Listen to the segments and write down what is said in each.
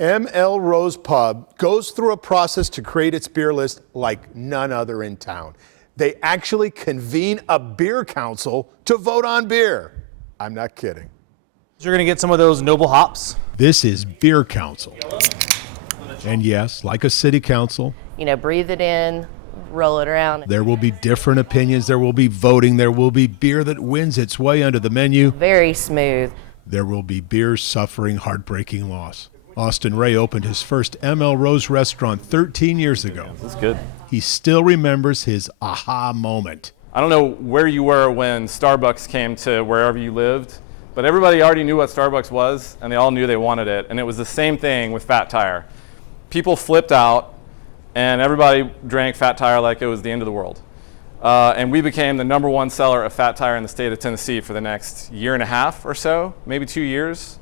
ML Rose Pub goes through a process to create its beer list like none other in town. They actually convene a beer council to vote on beer. I'm not kidding. You're going to get some of those noble hops. This is Beer Council. And yes, like a city council, breathe it in, roll it around. there will be different opinions, there will be voting, there will be beer that wins its way onto the menu. Very smooth. There will be beers suffering heartbreaking loss. Austin Ray opened his first ML Rose restaurant 13 years ago. That's good. He still remembers his aha moment. I don't know where you were when Starbucks came to wherever you lived, but everybody already knew what Starbucks was, and they all knew they wanted it. And it was the same thing with Fat Tire. People flipped out, and everybody drank Fat Tire like it was the end of the world. And we became the #1 seller of Fat Tire in the state of Tennessee for the next year and a half or so, maybe 2 years.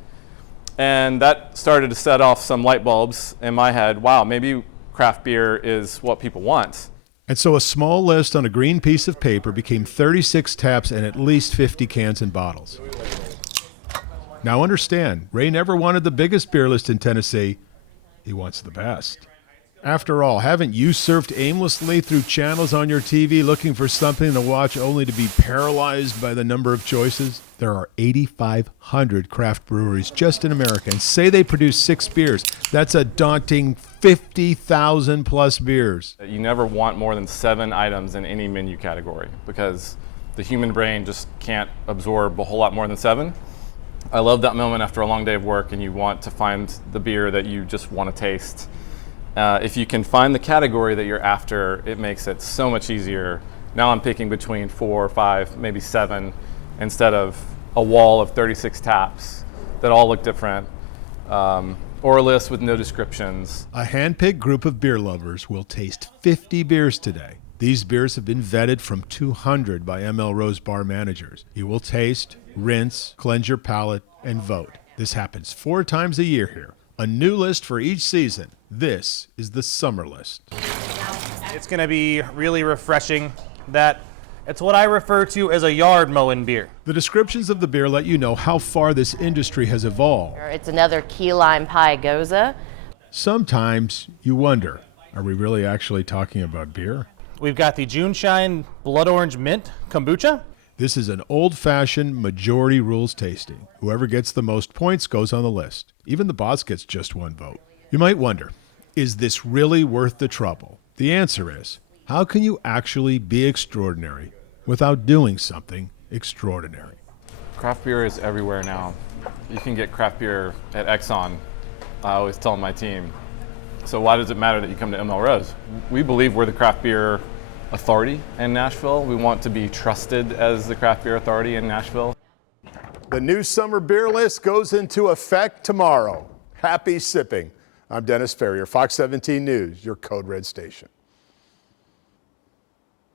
And that started to set off some light bulbs in my head. Wow, maybe craft beer is what people want. And so a small list on a green piece of paper became 36 taps and at least 50 cans and bottles. Now understand, Ray never wanted the biggest beer list in Tennessee. He wants the best. After all, haven't you surfed aimlessly through channels on your TV looking for something to watch only to be paralyzed by the number of choices? There are 8,500 craft breweries just in America, and say they produce 6 beers. That's a daunting 50,000 plus beers. You never want more than 7 items in any menu category because the human brain just can't absorb a whole lot more than 7. I love that moment after a long day of work and you want to find the beer that you just want to taste. If you can find the category that you're after, it makes it so much easier. Now I'm picking between 4 or 5, maybe 7, instead of a wall of 36 taps that all look different, or a list with no descriptions. A hand-picked group of beer lovers will taste 50 beers today. These beers have been vetted from 200 by ML Rose bar managers. You will taste, rinse, cleanse your palate, and vote. This happens 4 times a year here. A new list for each season. This is the summer list. It's going to be really refreshing. It's what I refer to as a yard mowing beer. The descriptions of the beer let you know how far this industry has evolved. It's another key lime pie goza. Sometimes you wonder, are we really actually talking about beer? We've got the June Shine Blood Orange Mint Kombucha. This is an old-fashioned majority rules tasting. Whoever gets the most points goes on the list. Even the boss gets just 1 vote. You might wonder, is this really worth the trouble? The answer is, how can you actually be extraordinary without doing something extraordinary? Craft beer is everywhere now. You can get craft beer at Exxon, I always tell my team. So why does it matter that you come to ML Rose? We believe we're the craft beer authority in Nashville. We want to be trusted as the craft beer authority in Nashville. The new summer beer list goes into effect tomorrow. Happy sipping. I'm Dennis Ferrier, Fox 17 News, your Code Red station.